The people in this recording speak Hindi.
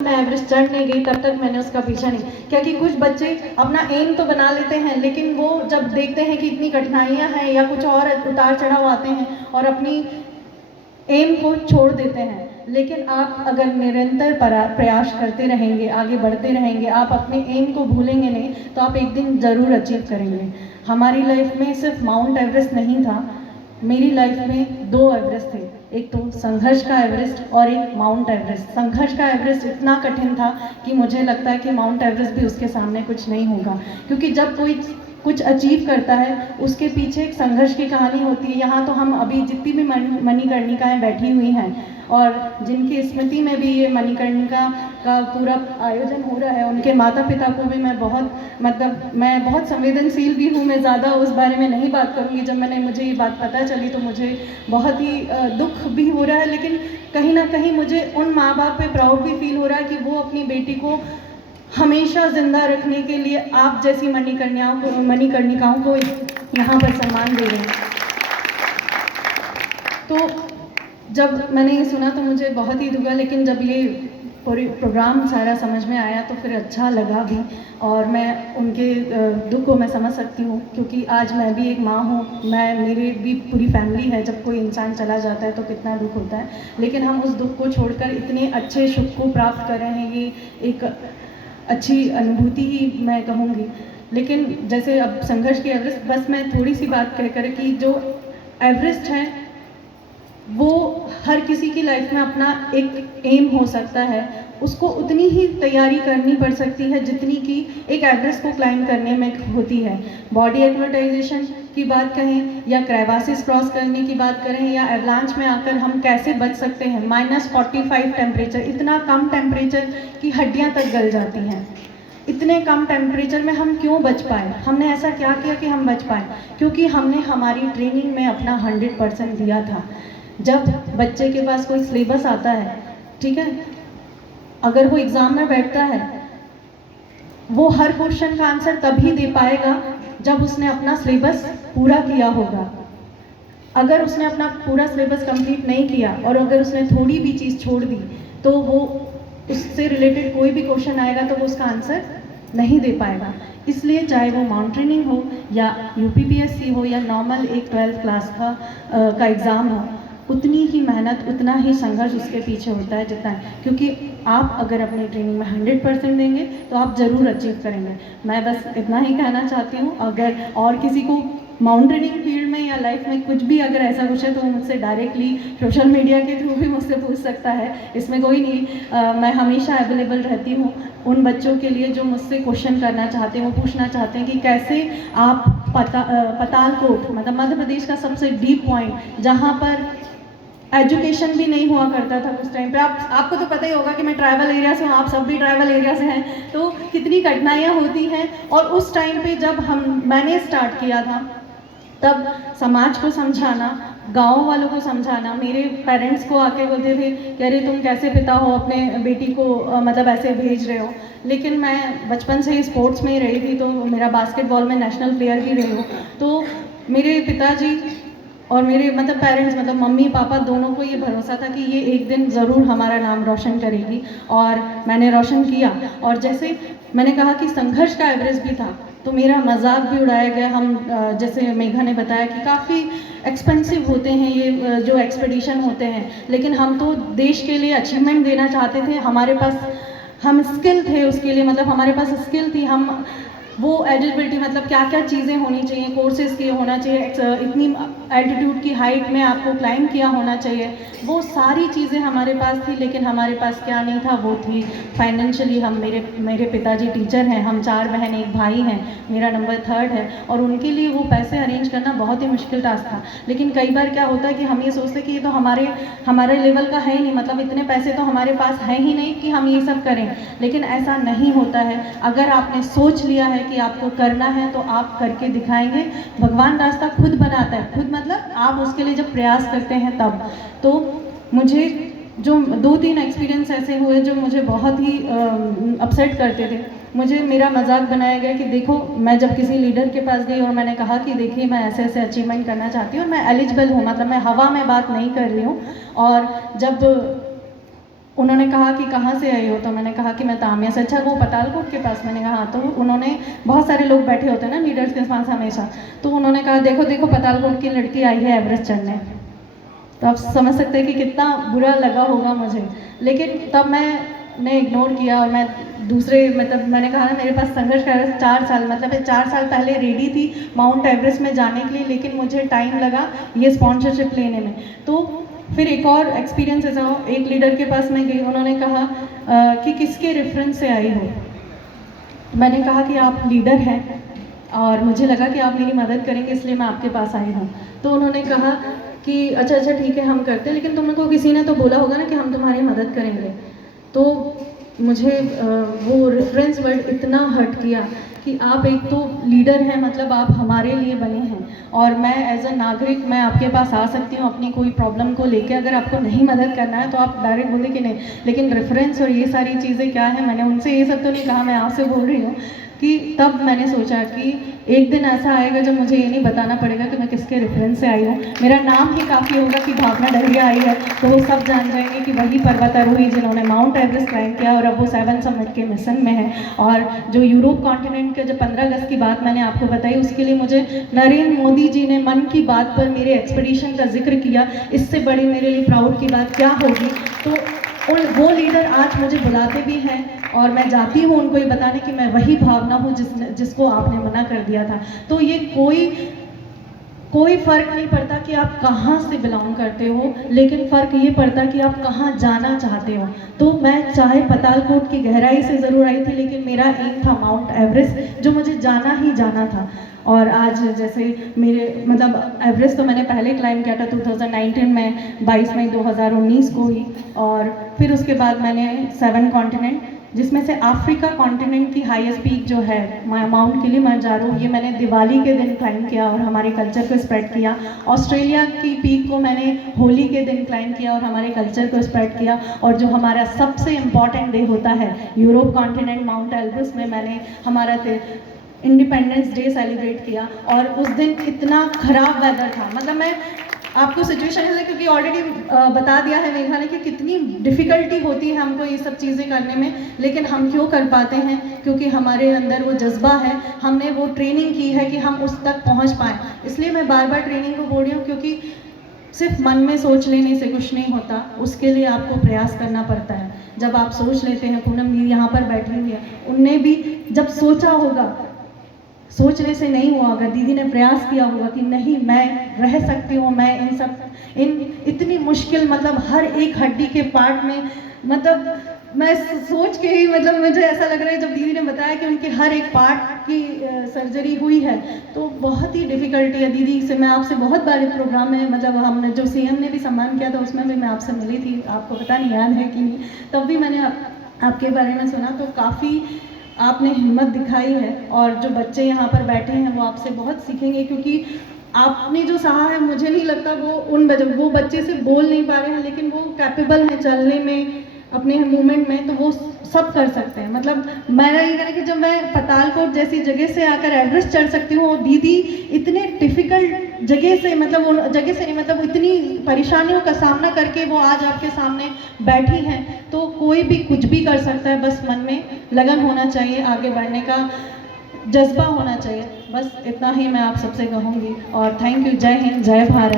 मैं एवरेस्ट चढ़ नहीं गई तब तक मैंने उसका पीछा नहीं, क्योंकि कुछ बच्चे अपना एम तो बना लेते हैं, लेकिन वो जब देखते हैं कि इतनी कठिनाइयां हैं या कुछ और उतार चढ़ाव आते हैं और अपनी एम को छोड़ देते हैं। लेकिन आप अगर निरंतर प्रयास करते रहेंगे, आगे बढ़ते रहेंगे, आप अपने एम को भूलेंगे नहीं, तो आप एक दिन ज़रूर अचीव करेंगे। हमारी लाइफ में सिर्फ माउंट एवरेस्ट नहीं था, मेरी लाइफ में 2 एवरेस्ट थे, एक तो संघर्ष का एवरेस्ट और एक माउंट एवरेस्ट। संघर्ष का एवरेस्ट इतना कठिन था कि मुझे लगता है कि माउंट एवरेस्ट भी उसके सामने कुछ नहीं होगा, क्योंकि जब कोई कुछ अचीव करता है उसके पीछे एक संघर्ष की कहानी होती है। यहाँ तो हम अभी जितनी भी मणिकर्णिकाएँ बैठी हुई हैं और जिनकी स्मृति में भी ये मणिकर्णिका का पूरा आयोजन हो रहा है, उनके माता पिता को भी मैं बहुत संवेदनशील भी हूँ। मैं ज़्यादा उस बारे में नहीं बात करूँगी। जब मुझे ये बात पता चली तो मुझे बहुत ही दुख भी हो रहा है, लेकिन कहीं ना कहीं मुझे उन माँ बाप पे प्राउड भी फील हो रहा है कि वो अपनी बेटी को हमेशा जिंदा रखने के लिए आप जैसी मणिकर्णिकाओं को यहाँ पर सम्मान दे रहे हैं। तो जब मैंने ये सुना तो मुझे बहुत ही दुख हुआ, लेकिन जब ये पूरी प्रोग्राम सारा समझ में आया तो फिर अच्छा लगा भी, और मैं उनके दुख को मैं समझ सकती हूँ, क्योंकि आज मैं भी एक माँ हूँ, मेरी भी पूरी फैमिली है। जब कोई इंसान चला जाता है तो कितना दुख होता है, लेकिन हम उस दुख को छोड़कर इतने अच्छे सुख को प्राप्त कर रहे हैं, ये एक अच्छी अनुभूति ही मैं कहूँगी। लेकिन जैसे अब संघर्ष की एवरेस्ट, बस मैं थोड़ी सी बात कहकर कि जो एवरेस्ट है वो हर किसी की लाइफ में अपना एक एम हो सकता है, उसको उतनी ही तैयारी करनी पड़ सकती है जितनी कि एक एवरेस्ट को क्लाइंब करने में होती है। बॉडी एक्लिमेटाइजेशन की बात कहें या क्रेवासिस क्रॉस करने की बात करें या एवलांच में आकर हम कैसे बच सकते हैं। -45 टेम्परेचर, इतना कम टेम्परेचर कि हड्डियां तक गल जाती हैं। इतने कम टेम्परेचर में हम क्यों बच पाए? हमने ऐसा क्या किया कि हम बच पाए? क्योंकि हमने हमारी ट्रेनिंग में अपना 100% दिया था। जब बच्चे के पास कोई सिलेबस आता है, ठीक है, अगर वो एग्ज़ाम में बैठता है, वो हर क्वेश्चन का आंसर तभी दे पाएगा जब उसने अपना सिलेबस पूरा किया होगा। अगर उसने अपना पूरा सिलेबस कंप्लीट नहीं किया और अगर उसने थोड़ी भी चीज़ छोड़ दी, तो वो उससे रिलेटेड कोई भी क्वेश्चन आएगा तो वो उसका आंसर नहीं दे पाएगा। इसलिए चाहे वो माउंटेनियरिंग हो या यूपीपीएससी हो या नॉर्मल एक 12th क्लास का एग्ज़ाम हो, उतनी ही मेहनत, उतना ही संघर्ष उसके पीछे होता है जितना है, क्योंकि आप अगर अपनी ट्रेनिंग में 100% देंगे तो आप ज़रूर अचीव करेंगे। मैं बस इतना ही कहना चाहती हूँ। अगर और किसी को माउंटेनियरिंग फील्ड में या लाइफ में कुछ भी अगर ऐसा कुछ है तो वो मुझसे डायरेक्टली सोशल मीडिया के थ्रू भी मुझसे पूछ सकता है, इसमें कोई नहीं। मैं हमेशा अवेलेबल रहती हूँ उन बच्चों के लिए जो मुझसे क्वेश्चन करना चाहते हैं, वो पूछना चाहते हैं कि कैसे आप पतालकोट, मतलब मध्य प्रदेश का सबसे डीप पॉइंट जहाँ पर एजुकेशन भी नहीं हुआ करता था उस टाइम पे। आपको तो पता ही होगा कि मैं ट्राइबल एरिया से हूँ, आप सब भी ट्राइबल एरिया से हैं, तो कितनी कठिनाइयाँ होती हैं। और उस टाइम पे जब मैंने स्टार्ट किया था, तब समाज को समझाना, गांव वालों को समझाना, मेरे पेरेंट्स को आके बोलते थे कि अरे तुम कैसे पिता हो, अपने बेटी को मतलब ऐसे भेज रहे हो। लेकिन मैं बचपन से ही स्पोर्ट्स में ही रही थी, तो मेरा बास्केटबॉल में नेशनल प्लेयर भी रही हूँ। तो मेरे पिताजी और मेरे पेरेंट्स, मम्मी पापा दोनों को ये भरोसा था कि ये एक दिन ज़रूर हमारा नाम रोशन करेगी, और मैंने रोशन किया। और जैसे मैंने कहा कि संघर्ष का एवरेस्ट भी था, तो मेरा मजाक भी उड़ाया गया। हम जैसे मेघा ने बताया कि काफ़ी एक्सपेंसिव होते हैं ये जो एक्सपेडिशन होते हैं, लेकिन हम तो देश के लिए अचीवमेंट देना चाहते थे। हमारे पास हम स्किल थे उसके लिए, हमारे पास स्किल थी। हम वो एलिजिबिलिटी, क्या क्या चीज़ें होनी चाहिए, कोर्सेज की होना चाहिए, इतनी एल्टीट्यूड की हाइट में आपको क्लाइंब किया होना चाहिए, वो सारी चीज़ें हमारे पास थी। लेकिन हमारे पास क्या नहीं था, वो थी फाइनेंशियली। मेरे पिताजी टीचर हैं, हम 4 बहन 1 भाई हैं, मेरा नंबर 3rd है, और उनके लिए वो पैसे अरेंज करना बहुत ही मुश्किल टास्क था। लेकिन कई बार क्या होता है कि हम ये सोचते कि ये तो हमारे लेवल का है ही नहीं, इतने पैसे तो हमारे पास है ही नहीं कि हम ये सब करें। लेकिन ऐसा नहीं होता है। अगर आपने सोच लिया है कि आपको करना है तो आप करके दिखाएंगे। भगवान रास्ता खुद बनाता है, खुद आप उसके लिए जब प्रयास करते हैं तब। तो मुझे जो 2-3 एक्सपीरियंस ऐसे हुए जो मुझे बहुत ही अपसेट करते थे। मुझे मेरा मजाक बनाया गया कि देखो, मैं जब किसी लीडर के पास गई और मैंने कहा कि देखिए मैं ऐसे ऐसे अचीवमेंट करना चाहती हूँ और मैं एलिजिबल हूँ, मैं हवा में बात नहीं कर रही हूँ। और जब उन्होंने कहा कि कहाँ से आई हो, तो मैंने कहा कि मैं तामिया से। अच्छा वो पतालकोट के पास? मैंने कहा हाँ। तो उन्होंने, बहुत सारे लोग बैठे होते हैं ना लीडर्स के पास हमेशा, तो उन्होंने कहा देखो देखो पतालकोट की लड़की आई है एवरेस्ट चढ़ने। तो आप समझ सकते हैं कि कितना बुरा लगा होगा मुझे। लेकिन तब मैंने इग्नोर किया और मैं दूसरे, मतलब मैंने कहा ना मेरे पास संघर्ष कर 4 साल, मतलब मैं 4 साल पहले रेडी थी माउंट एवरेस्ट में जाने के लिए, लेकिन मुझे टाइम लगा ये स्पॉन्सरशिप लेने में। तो फिर एक और एक्सपीरियंस ऐसा हो, एक लीडर के पास मैं गई, उन्होंने कहा कि किसके रेफरेंस से आई हो? मैंने कहा कि आप लीडर हैं और मुझे लगा कि आप मेरी मदद करेंगे, इसलिए मैं आपके पास आई हूँ। तो उन्होंने कहा कि अच्छा अच्छा ठीक है हम करते हैं, लेकिन तुमको किसी ने तो बोला होगा ना कि हम तुम्हारी मदद करेंगे। तो मुझे वो रेफरेंस वर्ड इतना हर्ट किया कि आप एक तो लीडर हैं, मतलब आप हमारे लिए बने हैं, और मैं एज अ नागरिक मैं आपके पास आ सकती हूँ अपनी कोई प्रॉब्लम को लेके। अगर आपको नहीं मदद करना है तो आप डायरेक्ट बोले कि नहीं, लेकिन रेफरेंस और ये सारी चीज़ें क्या है, मैंने उनसे ये सब तो नहीं कहा, मैं आपसे बोल रही हूँ कि तब मैंने सोचा कि एक दिन ऐसा आएगा जब मुझे ये नहीं बताना पड़ेगा कि मैं किसके रेफरेंस से आई हूँ। मेरा नाम ही काफ़ी होगा कि भावना डहरिया आई है, तो वो सब जान जाएंगे कि वही पर्वतारोही जिन्होंने माउंट एवरेस्ट क्लाइंब किया और अब वो 7 समिट के मिशन में है। और जो यूरोप कॉन्टिनेंट के जो 15 अगस्त की बात मैंने आपको बताई, उसके लिए मुझे नरेंद्र मोदी जी ने मन की बात पर मेरे एक्सपीडिशन का जिक्र किया। इससे बड़ी मेरे लिए प्राउड की बात क्या होगी। तो वो लीडर आज मुझे बुलाते भी हैं और मैं जाती हूँ उनको ये बताने कि मैं वही भावना हूँ जिसको आपने मना कर दिया था। तो ये कोई फ़र्क नहीं पड़ता कि आप कहाँ से बिलोंग करते हो, लेकिन फ़र्क ये पड़ता कि आप कहाँ जाना चाहते हो। तो मैं चाहे पतालकोट की गहराई से ज़रूर आई थी, लेकिन मेरा एम था माउंट एवरेस्ट, जो मुझे जाना ही जाना था। और आज जैसे मेरे, मतलब एवरेस्ट तो मैंने पहले क्लाइम किया था 2019 में, 22 मई 2019 को ही। और फिर उसके बाद मैंने 7 कॉन्टिनेंट, जिसमें से अफ्रीका कॉन्टिनेंट की हाईएस्ट पीक जो है माउंट किलिमंजारो, ये मैंने दिवाली के दिन क्लाइम किया और हमारे कल्चर को स्प्रेड किया। ऑस्ट्रेलिया की पीक को मैंने होली के दिन क्लाइम किया और हमारे कल्चर को स्प्रेड किया। और जो हमारा सबसे इम्पॉर्टेंट डे होता है यूरोप कॉन्टिनेंट माउंट एल्ब्रस में, मैंने हमारा इंडिपेंडेंस डे सेलिब्रेट किया। और उस दिन इतना ख़राब वेदर था, मतलब मैं आपको सिचुएशन है क्योंकि ऑलरेडी बता दिया है मेघा ने कि कितनी डिफ़िकल्टी होती है हमको ये सब चीज़ें करने में, लेकिन हम क्यों कर पाते हैं? क्योंकि हमारे अंदर वो जज्बा है, हमने वो ट्रेनिंग की है कि हम उस तक पहुंच पाएँ। इसलिए मैं बार बार ट्रेनिंग को बोल रही हूँ, क्योंकि सिर्फ मन में सोच लेने से कुछ नहीं होता, उसके लिए आपको प्रयास करना पड़ता है। जब आप सोच लेते हैं, पूनम दीदी यहाँ पर बैठी हुई है, उनने भी जब सोचा होगा, सोचने से नहीं हुआ होगा, दीदी ने प्रयास किया होगा कि नहीं मैं रह सकती हूँ, मैं इन इतनी मुश्किल, मतलब हर एक हड्डी के पार्ट में, मतलब मैं सोच के ही, मतलब मुझे ऐसा लग रहा है जब दीदी ने बताया कि उनके हर एक पार्ट की सर्जरी हुई है, तो बहुत ही डिफ़िकल्टी है। दीदी से मैं आपसे बहुत बार इस प्रोग्राम में, मतलब हमने जो सीएम ने भी सम्मान किया था उसमें भी मैं आपसे मिली थी, आपको पता नहीं याद है कि नहीं, तब भी मैंने आपके बारे में सुना। तो काफ़ी आपने हिम्मत दिखाई है और जो बच्चे यहाँ पर बैठे हैं वो आपसे बहुत सीखेंगे, क्योंकि आपने जो सहा है, मुझे नहीं लगता वो बच्चे से बोल नहीं पा रहे हैं, लेकिन वो कैपेबल हैं चलने में, अपने मूवमेंट में, तो वो सब कर सकते हैं। मतलब मेरा ये कहना है कि जब मैं पतालकोट जैसी जगह से आकर एवरेस्ट चढ़ सकती हूँ, और दीदी इतने डिफ़िकल्ट जगह से, मतलब वो जगह से नहीं, मतलब इतनी परेशानियों का सामना करके वो आज आपके सामने बैठी हैं, तो कोई भी कुछ भी कर सकता है। बस मन में लगन होना चाहिए, आगे बढ़ने का जज्बा होना चाहिए, बस इतना ही मैं आप सबसे कहूँगी। और थैंक यू। जय हिंद, जय भारत।